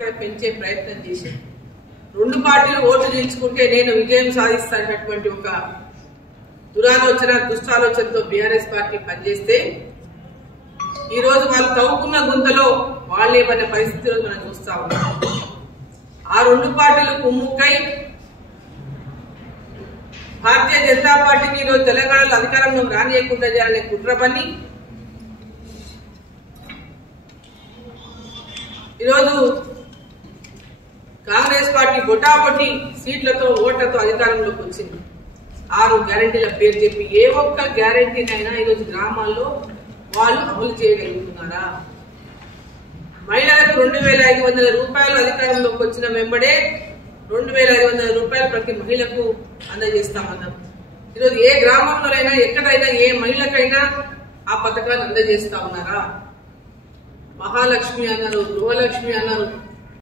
పెంచే ప్రయత్నం చేసి రెండు పార్టీలు ఓట్లు చేయించుకుంటే నేను విజయం సాధిస్తానటువంటి ఒక దురాలోచన దుష్టాలోచనతో బీఆర్ఎస్ పార్టీ పనిచేస్తే ఈ రోజు వాళ్ళు తవ్వుకున్న గుంతలో వాళ్ళు ఏమనే పరిస్థితుల్లో మనం చూస్తా ఉన్నాం. ఆ రెండు పార్టీలు కుమ్ముక్కై భారతీయ జనతా పార్టీని ఈరోజు తెలంగాణలో అధికారంలో రానియకుండా చేయాలనే కుట్ర పని ఈరోజు కాంగ్రెస్ పార్టీ బొటాబొటి సీట్లతో ఓట్లతో అధికారంలోకి వచ్చింది. 6 గ్యారెంటీల పేరు చెప్పి ఏ ఒక్క గ్యారెంటీనైనా ఈరోజు గ్రామాల్లో వాళ్ళు అమలు చేయగలుగుతున్నారా? మహిళలకు 2,500 రూపాయలు అధికారంలోకి వచ్చిన వెంబడే 2,500 రూపాయలు ప్రతి మహిళకు అందజేస్తామన్నారు. ఈరోజు ఏ గ్రామంలోనైనా ఎక్కడైనా ఏ మహిళకైనా ఆ పథకాన్ని అందజేస్తా ఉన్నారా? మహాలక్ష్మి అన్నారు, గృహలక్ష్మి అన్నారు.